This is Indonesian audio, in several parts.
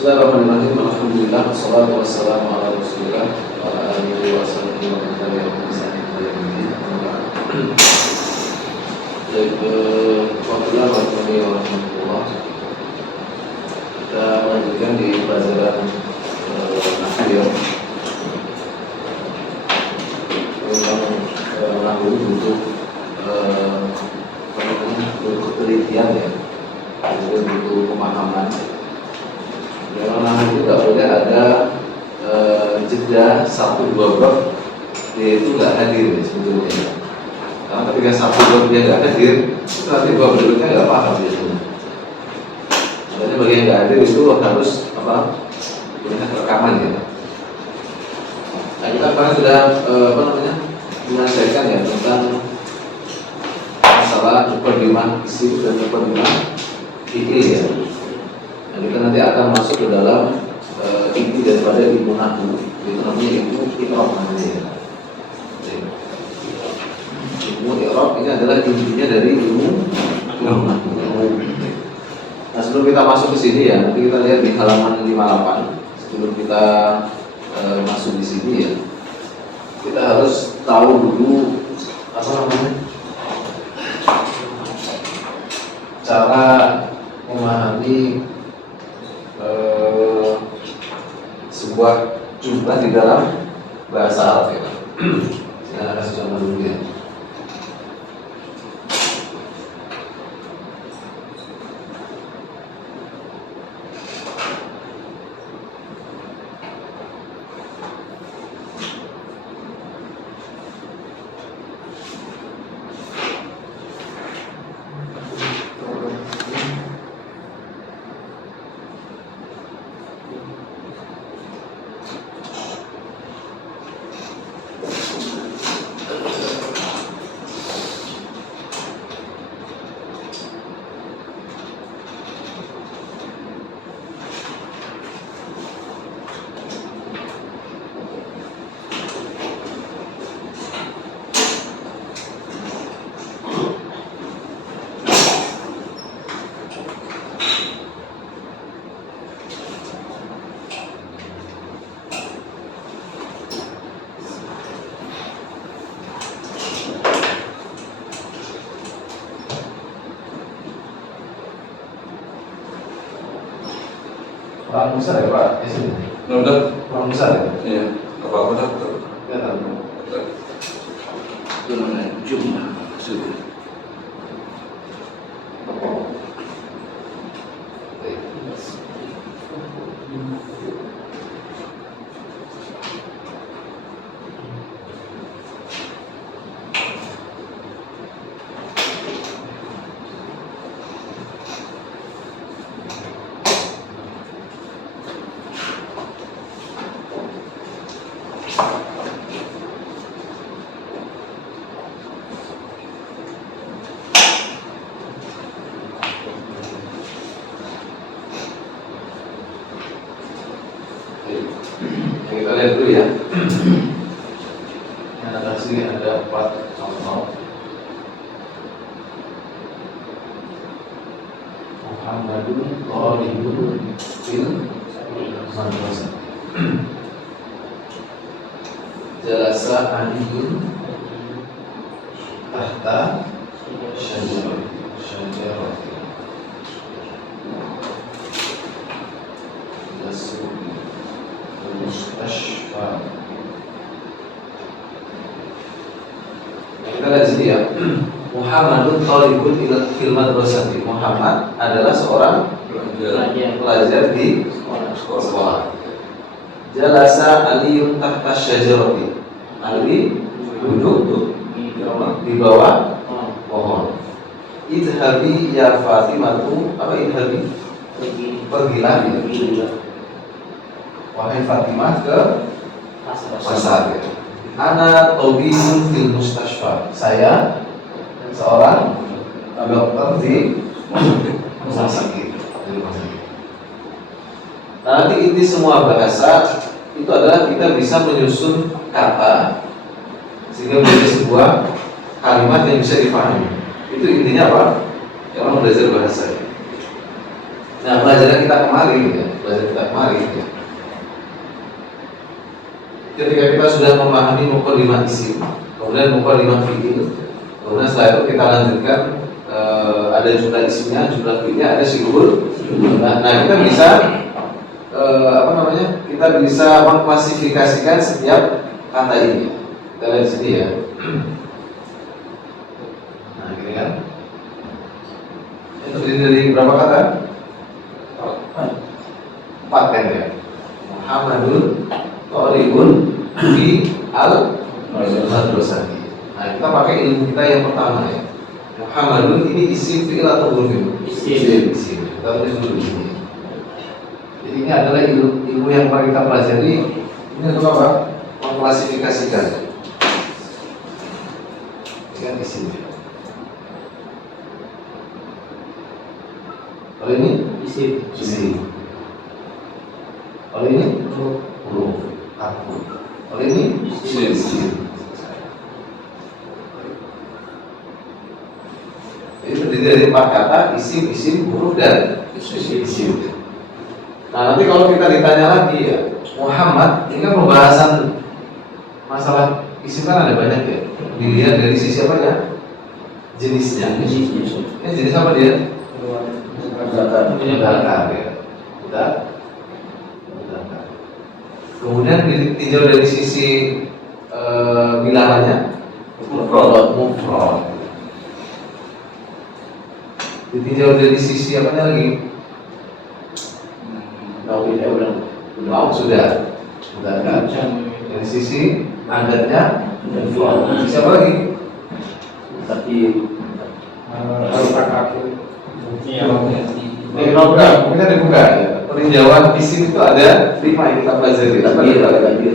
Bismillahirrahmanirrahim. Alhamdulillah wassalatu wassalamu ala Rasulillah wa ala alihi wa sahbihi wa man tabi'ahum bi ihsan ila yaumil din. Baik, warahmatullah. Kita lanjutkan di pelajaran nahwu ya. Tentang nahwu butuh ketelitian ya. Butuh pemahaman. Dalam nahwu itu tidak boleh ada jeda 1-2 bab dia itu nggak hadir ya, sebetulnya. Karena ketika 1 bab dia nggak hadir, itu nanti bab berikutnya nggak paham biasanya. Makanya bagi yang nggak hadir itu harus punya rekaman ya. Nah, kita kemarin sudah menyelesaikan ya tentang masalah mukadimah isim dan mukadimah fi'il ya. Nah, kita nanti akan masuk ke dalam inti daripada ilmu nahwu, itu namanya ilmu i'rab namanya ya. Ilmu i'rab ini adalah intinya dari ilmu nahwu. Nah, sebelum kita masuk ke sini ya, nanti kita lihat di halaman 58. Sebelum kita masuk di sini ya, kita harus tahu dulu cara memahami sebuah jumlah di dalam bahasa Arab ya. Saya kasih contoh dulu ya. Kurang besar ya Pak? Udah. Kurang besar ya? Iya. Apa-apa dah. Ya tahu. Itu namanya jumlah sudah. Kita lihat dulu ya. Yang atas sini ada 4 contoh. Muhammadun talibun fil madrasah. Jalasa Aliyun tahta syajarah. Mustashfa. Kita lihat sini ya. Muhammadun talibun fil madrasati. Muhammad adalah seorang pelajar di sekolah. Jalasa Aliyun tahta syajarati. Ali duduk di bawah pohon. Idhabi ya Fatimatu. Idhabi? Pergilah ya. Wahai Fatimah ke pasar ya. Ana tabibun fil mustashfa. Saya seorang dokter di rumah sakit. Nah, nanti inti semua bahasa itu adalah kita bisa menyusun kata sehingga menjadi sebuah kalimat yang bisa dipahami. Itu intinya apa? Orang belajar bahasa. Nah, pelajaran kita kemarin ya, ketika kita sudah memahami mukadimah isim, kemudian mukadimah fi'il, kemudian setelah itu kita lanjutkan ada jumlah isimnya, jumlah fi'ilnya, ada syukur. Nah, kita bisa kita bisa mengklasifikasikan setiap kata ini. Kita lihat di sini ya. Nah, ini kan. Ini terdiri dari berapa kata? 4 kan ya. Muhammadun Thalibun fi al-madrasati. Nah, kita pakai ilmu kita yang pertama ya. Muhammadun ini isim fi'il atau huruf? Isim. Kita tulis dulu di sini. Jadi ini adalah ilmu yang paling kita pelajari. Ini adalah apa? Mengklasifikasikan. Ini kan isim. Kalau ini isim. Kalau ini huruf. Kalau ini isim. Ini terdiri dari 4 kata, isim, huruf, dan isim. Nah, nanti kalau kita ditanya lagi ya, Muhammad, ini kan pembahasan masalah isim kan ada banyak ya. Dilihat dari sisi apa ya? Jenisnya. Ini jenis apa dia? Mudzakkar ya. Mudzakkar. Kemudian ditinjau dari sisi bilangannya, mufrad. Ditinjau dari sisi apanya lagi? Sudah. Dari sisi adatnya, sisi apa lagi? Kita dibuka ya. Peninjauan isim itu ada 5 yang kita pelajari.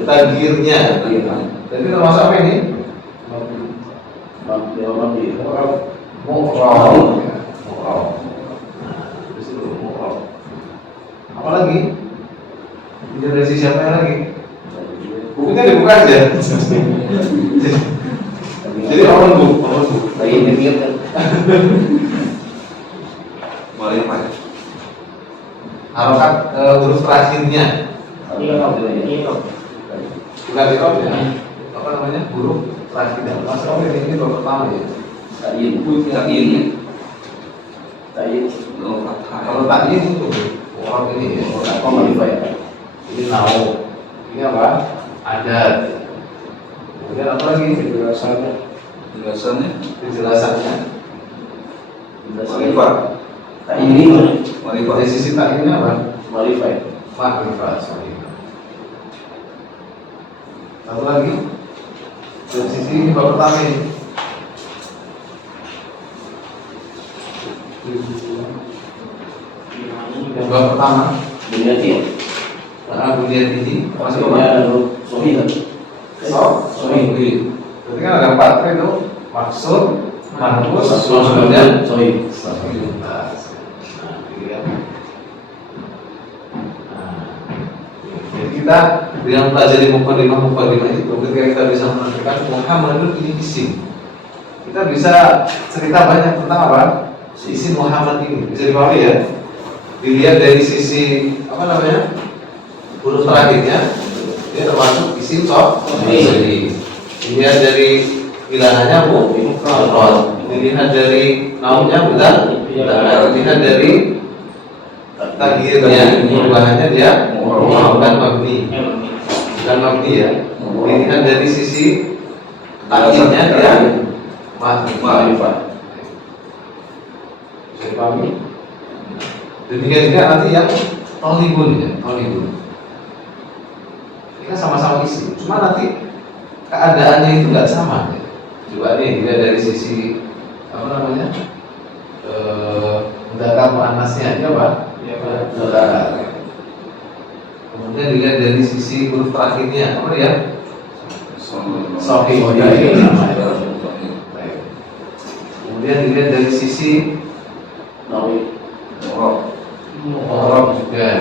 Tagirnya. Jadi termasuk apa ini? Mu'rab. Apa lagi? Dari siapa yang lagi? Bukunya dibuka aja. Jadi orang buku. Harokat huruf terakhirnya. Bukan di ya. Apa namanya? Huruf terakhirnya. Mas ini baru pertama ya. Kalau ta'yin itu orang ini ya. Ini nau. Ini apa? Adat. Kemudian apa lagi? Penjelasannya. Marifat. Dari sisi ta'yin apa? Marifat. Satu lagi. Dari sisi ini bab pertama ini. Bab pertama. Bunyati ini masuk apa? Sohih. Berarti kan ada 4 itu maksud, manhus, dan sohih. Jadi kita dengan pelajari mukadimah itu, ketika kita bisa menentukan Muhammadun ini isim, kita bisa cerita banyak tentang apa? Isim Muhammad ini bisa dipahami ya. Dilihat dari sisi apa namanya? Huruf terakhirnya, dia termasuk isim sohih. Dilihat dari bilangannya mufrad. Dilihat dari naumnya dilihat dari takhirnya, perubahannya dia bukan mabni ya. Dilihat dari sisi takhirnya dia ma'rifat. Bisa dipahami? Demikian juga nanti yang thalibun ya, thalibun. Ini kan sama-sama isim, cuma nanti keadaannya itu nggak sama ya. Coba nih dilihat dari sisi apa namanya? Mudzakkar muannasnya itu apa? Mudzakkar. Kemudian dilihat dari sisi huruf terakhirnya apa dia? Sohih. Kemudian dilihat dari sisi Mu'rab juga.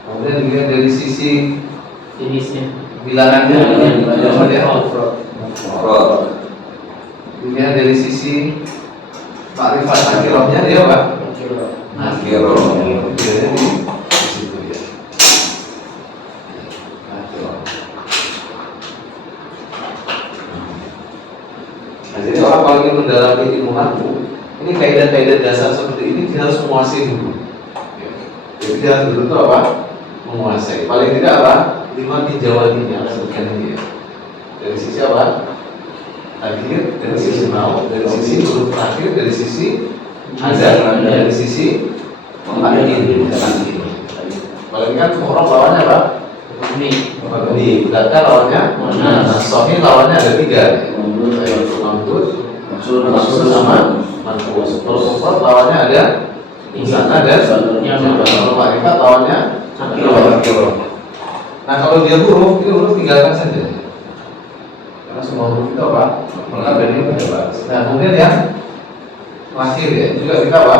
Kemudian dilihat dari sisi bilangannya apa dia? Dilihat dari sisi makrifat akhirnya dia apa? Nakiro. Jadi di situ ya. Nakiro. Nah, jadi orang kalau ingin mendalami ilmu nahwu, ini kaidah-kaidah dasar seperti ini dia harus menguasai dulu. Ya. Jadi dia harus dulu apa? Menguasai. Paling tidak apa? 5 tinjauannya sebutkan ini ya. Dari sisi apa? Akhir, dari sisi mau, dari sisi huruf akhir, dari sisi ada, dari sisi akhir. Paling kan mu'rab lawannya apa? Mabni. Kata lawannya nah, sohi lawannya ada 3. Mamdud, maksud sama manqus. Terus mufrad lawannya ada musanna dan kalau ma'rifat lawannya nakiro. Nah kalau dia huruf, itu huruf tinggalkan saja. Karena semua huruf itu apa? Mengapa ini bebas. Nah kemudian yang akhir ya juga kita apa?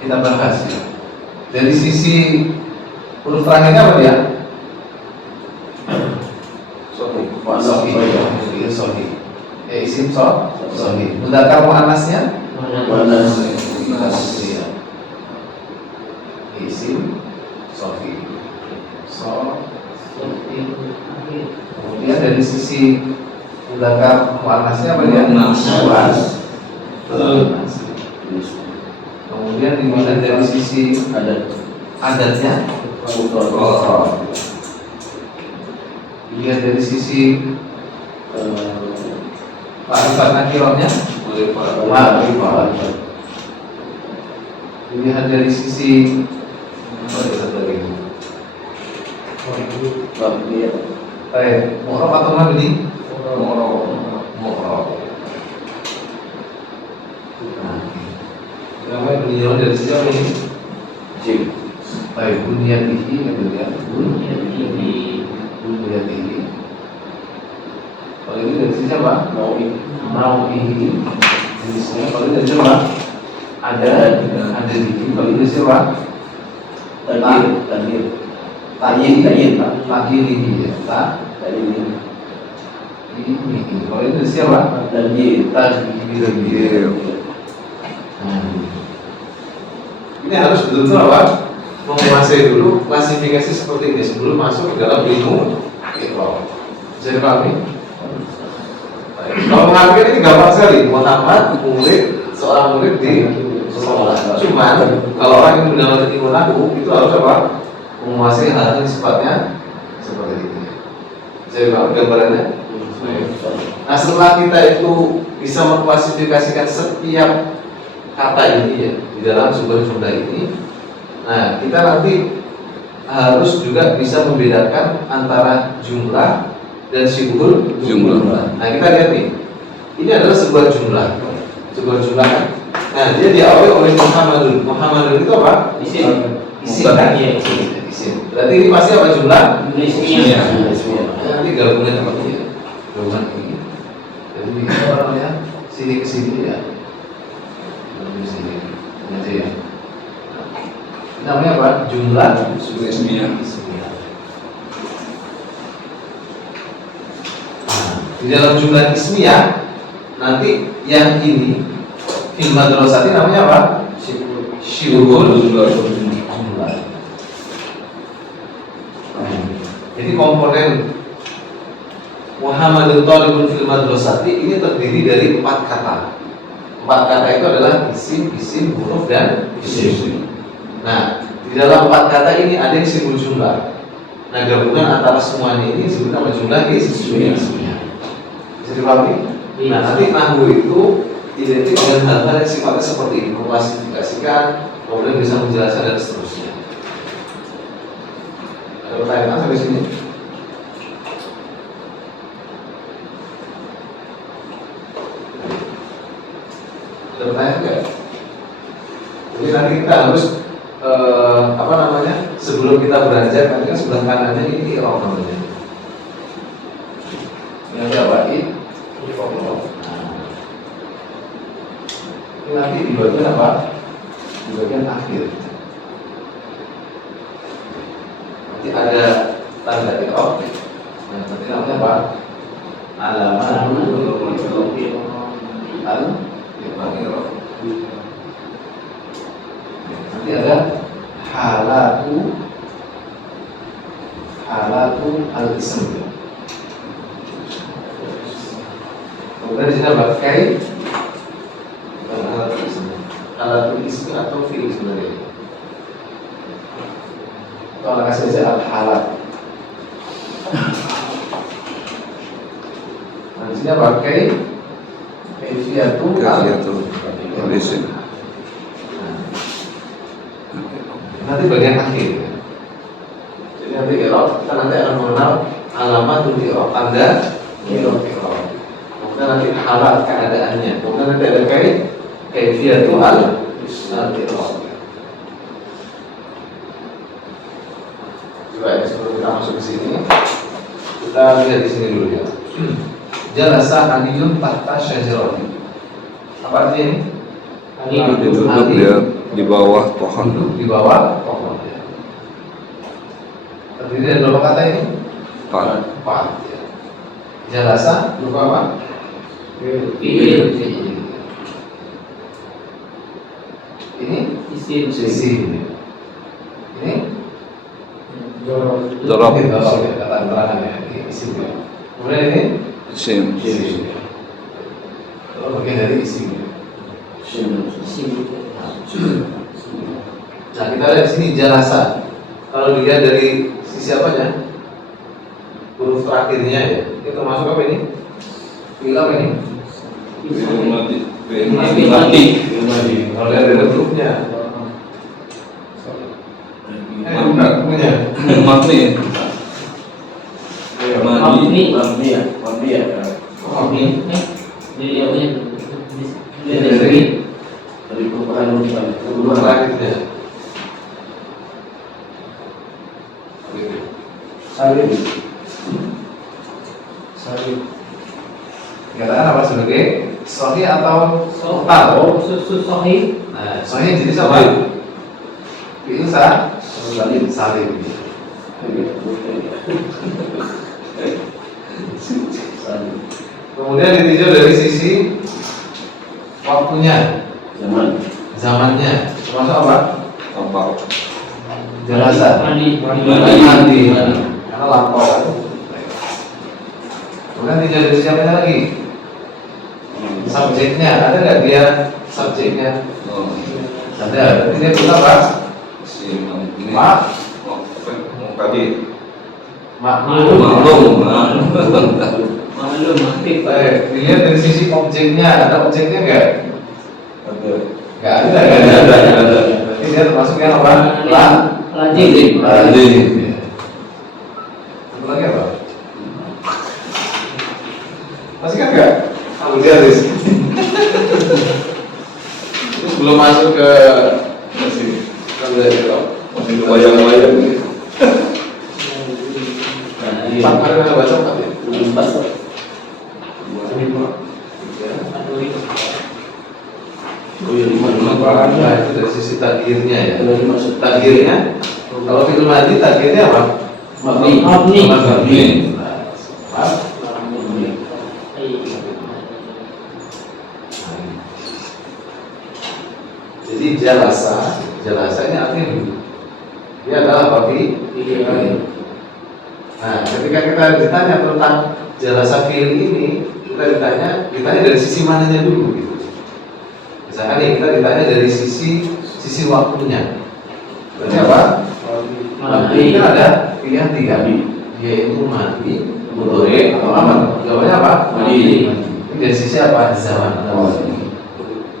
Kita bahas ya. Dari sisi huruf terakhirnya apa dia? Sohi. Itu sohi. Isim sohi. Mudzakkar muannasnya? Muannas. Ya. Isim sohi. Kemudian dari sisi mudzakkar muannasnya apa dia? Muannas. Kemudian dimana dari sisi adatnya? Dilihat dari sisi ma'rifat nakirohnya, ma'rifat. Dilihat dari sisi mu'rab atau mabni? Mu'rab. Kenapa beliau dari sisi apa ini? Jim. Baik, bunyatihi kemudian bunyatihi. Kalau ini dari sisi apa? Nau'ihi. Jenisnya kalau ini dari sisi apa? Ada di sini. Kalau ini dari sisi apa? Takyir ini ya. Ini. Kalau ini dari sisi apa? Takyir. Ini harus betul-betul apa? Menguasai dulu klasifikasi seperti ini sebelum masuk ke dalam ilmu iqra. Bisa dipahami? Kalau mengartikan ini gampang sekali. Muhammad seorang murid di sekolah. Cuman kalau orang yang mendapatkan ilmu nahwu itu harus apa? Menguasai hal yang sifatnya seperti ini. Bisa dipahami gambarannya? Nah setelah kita itu bisa mengklasifikasikan setiap kata ini ya di dalam sebuah jumlah ini, nah kita nanti harus juga bisa membedakan antara jumlah dan simbol jumlah. Nah kita lihat nih, ini adalah sebuah jumlah kan? Nah dia diawali oleh Muhammadun. Muhammadun itu apa? Isim kan? Isim. Berarti ini pasti apa jumlah? Ismiyah. Nanti gabungan apa ini? Gabungan ini. Jadi apa namanya? Sini ke sini ya. Aja ya. Namanya apa? Jumlah ismiyah. Di dalam jumlah ismiyah nanti yang ini fil madrasati namanya apa? Syibhul jumlah. Jadi komponen Muhammadun Thalibun fil madrasati ini terdiri dari 4 kata. 4 kata itu adalah isim, huruf dan isim. Nah, di dalam 4 kata ini ada yang simbol jumlah. Nah, gabungan antara semuanya ini disebut nama jumlah ismiyah. Bisa dipahami? Nah, nanti nahwu itu identik dengan hal-hal yang sifatnya seperti ini, mengklasifikasikan, kemudian bisa menjelaskan dan seterusnya. Ada pertanyaan sampai sini? Ada pertanyaan enggak? Jadi nanti kita harus sebelum kita beranjak nanti kan sebelah kanannya ini roh namanya. Yang apa? Ini nanti di bagian apa? Di bagian akhir. Nanti ada tanda iqab. Nah, nanti namanya apa? Alamat al-iqab. al-ism. Kemudian di sini apa? Kai alat ismi atau fi'il sebenarnya. Kalau kasih saja al-halat. Nah, di sini apa? Kaifiyatul al-isim. Nanti bagian akhir. Jadi nanti kita nanti akan mengenal alamatul i'rab, tanda i'rab. Kemudian nanti halat keadaannya. Kemudian nanti ada kaifiyatul al-i'rab. Coba ya, sebelum kita masuk ke sini, kita lihat di sini dulu ya. Jalasa Aliyun tahta syajarati. Apa artinya ini? Duduk dia di bawah pohon. Duduk di bawah pohon. Terdiri dari berapa kata ini? 4. Ya. Jalasa berupa apa? Fi'il. Ini isim. Ini Dorab. Kata keterangan ya. Ini isim ya. Kemudian ini Isim. Kalau bagian dari isim. Nah, kita lihat di sini jalasa. Kalau dilihat dari sisi apanya? Huruf terakhirnya ya. Itu termasuk apa ini? Fi'il apa ini? Mati. Kalau lihat dari hurufnya. Bukan punya. Mati. Dari perubahan terakhirnya. Salib. Dikatakan apa sebagai sahih atau mukhtar? Sahih. Nah, sahih jenis apa? Fi'il salib. Kemudian ditinjau dari sisi waktunya, zamannya, termasuk apa? Tampak. Jalasa. Mandi. Karena lampau. Kemudian ditinjau dari sisi apa lagi? Subjeknya, ada nggak dia subjeknya? Ada. Berarti dia betul apa? Tadi. Maklum. Dilihat dari sisi objeknya, ada objeknya nggak? Nggak ada. Berarti dia termasuk yang apa? Lazim. Satu lagi apa? Masih kan nggak? Kamu lihat di sini. Terus belum masuk ke masih Wayang-wayang. Empat kali ada baca empat ya? Nah, itu dari sisi takdirnya ya. Takdirnya, kalau fi'il madhi takdirnya apa? Mabni. Jadi jalasa ini artinya duduk. Dia adalah apa? Nah, ketika kita ditanya tentang jalasa fi'il ini, kita ditanya dari sisi mananya dulu gitu. Misalkan nih kita ditanya dari sisi waktunya. Berarti apa? Mati. Ini ada pilihan 3, yaitu mati, mudhari atau amal. Jawabannya apa? Mati. Ini dari sisi apa? Zaman.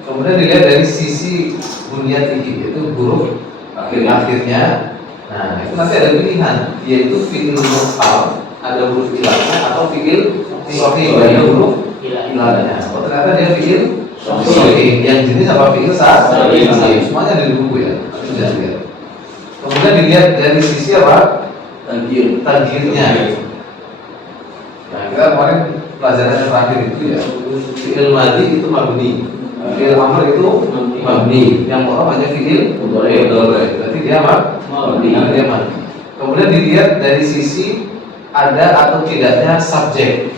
Kemudian dilihat dari sisi bunyatihi, yaitu huruf akhirnya. Nah, itu nanti ada pilihan, yaitu fi'il mukhtar, ada huruf ilahnya, atau fi'il sahih, ada huruf ilahnya. Oh, ternyata dia fi'il sahih. Yang jenis apa? Fi'il sahih. Semuanya ada di buku ya. Kemudian dilihat dari sisi apa? Tagirnya. Nah, kita kemarin pelajaran yang terakhir itu ya, fi'il madhi itu mabni, fi'il amr itu mabni, yang mu'rab hanya fi'il mudhari. Berarti dia apa? Dia mabni. Kemudian dilihat dari sisi ada atau tidaknya subjek.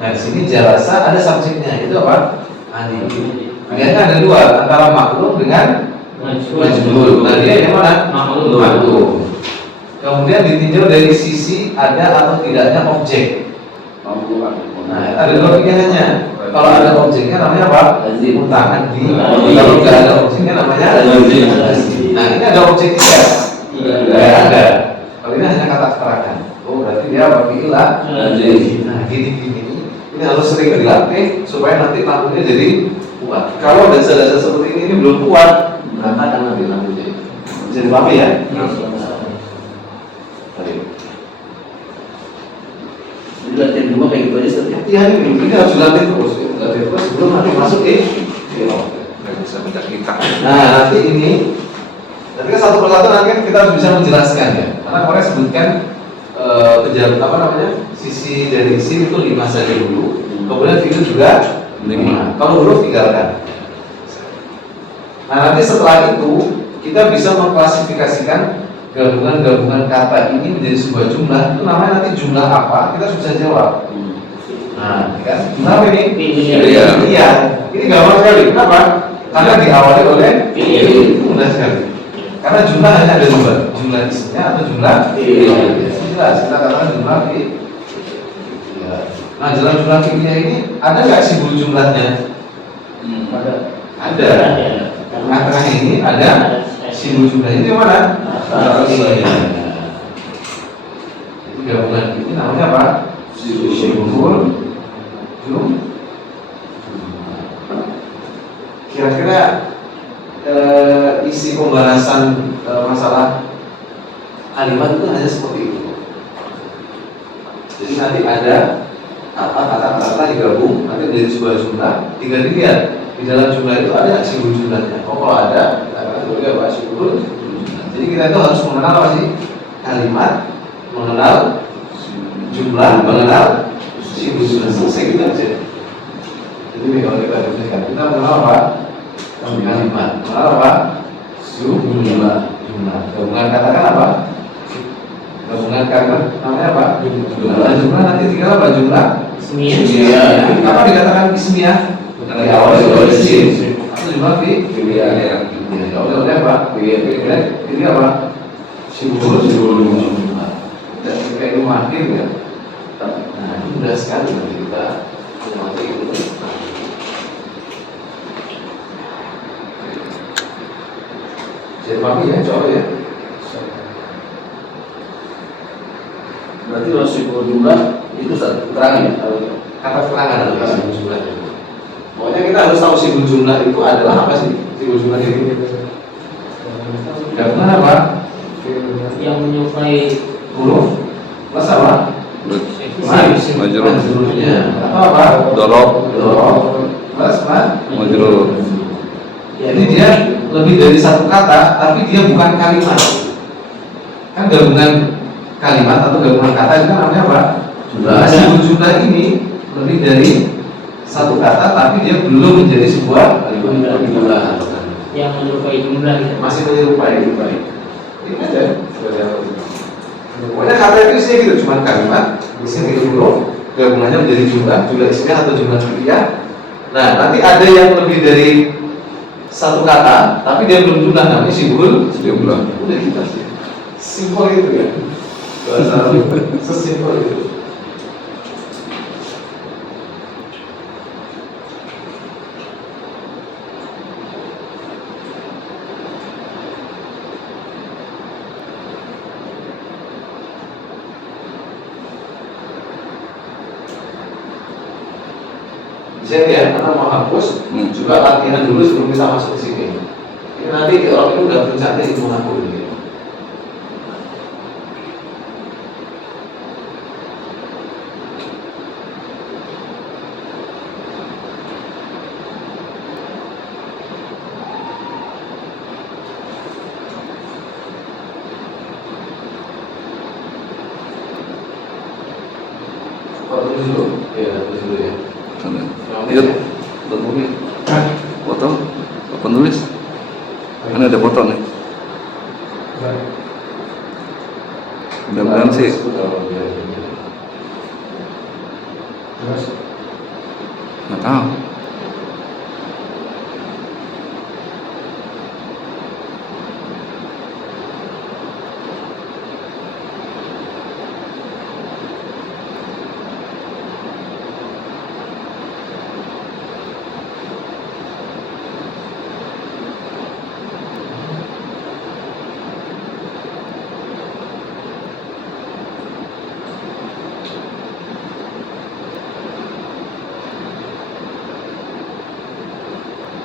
Nah, di sini jalasa ada subjeknya, itu apa? Ani. Pilihannya ada 2, antara maklum dengan majhul. Nah, dia yang mana? Maklum. Kemudian ditinjau dari sisi ada atau tidaknya objek. Mampu Pak. Nah, ada dua pilihannya. Kalau ada objeknya namanya apa? Lazim. Muta'addi. Lazim. Kalau nggak ada objeknya namanya Lazim. Nah, ini ada objek tidak? Iya. Nggak ada. Kalau ini hanya kata keterangan. Oh, berarti dia apa? Fi'il Lazim. Nah, gini. Ini harus sering dilatih supaya nanti lampunya jadi kuat. Kalau dasar-dasar seperti ini belum kuat, maka jangan dilatih. Bisa dipahami ya? Tadi. Jadi latihan dua kayak gitu aja setiap. Ya ini harus dilatih terus. Dilatih terus sebelum nanti masuk ke film. Nggak bisa baca kita. Nah, nanti kan satu persatu nanti kan kita harus bisa menjelaskan ya. Karena kemarin sebutkan sisi dari isi itu 5 saja dulu. Kemudian fi'il juga 5. Kalau huruf tinggalkan. Nah, nanti setelah itu kita bisa mengklasifikasikan gabungan-gabungan kata ini menjadi sebuah jumlah. Itu namanya nanti jumlah apa? Kita susah jawab. Nah, kan? Jumlah apa ini? Iya. Iya. Ini gampang sekali. Kenapa? Karena diawali oleh Fi'il. mudah sekali. Karena jumlah hanya ada dua, jumlah isinya atau jumlah jelas. Kita katakan jumlah fi'il. Ya. Nah, dalam jumlah fi'ilnya ini ada nggak simbol jumlahnya? Ada. Tengah-tengah ini ada simbol jumlahnya. Itu yang mana? Itu gabungan ini namanya apa? Simbol jumlah. Kira-kira isi pembahasan masalah kalimat itu hanya seperti itu. Jadi nanti ada apa kata-kata digabung nanti menjadi sebuah jumlah. Tinggal dilihat di dalam jumlah itu ada simbol jumlahnya. Oh, kalau ada, kita akan sebagai apa? Simbol jumlah. Jadi kita itu harus mengenal apa sih? Kalimat, mengenal jumlah, mengenal simbol jumlah. Selesai gitu aja. Jadi kalau kita mengenal apa? Kalimat. Mengenal apa? Jumlah. Gabungan katakan apa? Gabungan kalimat namanya apa? Jumlah. Jumlah nanti tinggal apa? Jumlah Ismiyah. Apa dikatakan ismiyah? Karena diawali oleh isim. Atau jumlah diawali oleh apa? Ini apa? Simbol jumlah. Dan ketika itu mahir ya. Nah, ini mudah sekali nanti kita mengerti itu. Jadi pahami ya, coba ya. Berarti kalau simbol jumlah itu satu keterangan ya? Kata keterangan adalah simbol jumlah. Pokoknya kita harus tahu simbol jumlah itu adalah apa sih? Simbol jumlah itu gabungan apa? Yang menyukai Huruf plus apa? Majrurnya atau apa? Dorob. Plus Majrur. Jadi dia lebih dari satu kata, tapi dia bukan kalimat. Kan gabungan kalimat atau gabungan kata itu kan namanya apa? Jumlah. Simbol jumlah ini lebih dari satu kata, tapi dia belum menjadi sebuah kalimat. yang menyerupai jumlah gitu. Masih menyerupai. Ini aja. Pokoknya kata itu isinya gitu, cuma kalimat, isinya gitu huruf, gabungannya menjadi jumlah isinya atau jumlah fi'liyah. Nah, nanti ada yang lebih dari satu kata, tapi dia belum jumlah, namanya simbol jumlah. Udah kita sih. Simpel itu ya. Bahasa sesimpel itu. Jadi ya, karena mau hapus, juga latihan dulu sebelum bisa masuk ke sini. Ini nanti orang ini udah bercanda itu mengaku ini. Tulis dulu, ya tulis dulu ya. Yuk, foto, apa nulis? Kan ada foto nih. Mudah-mudahan sih. Nggak tahu.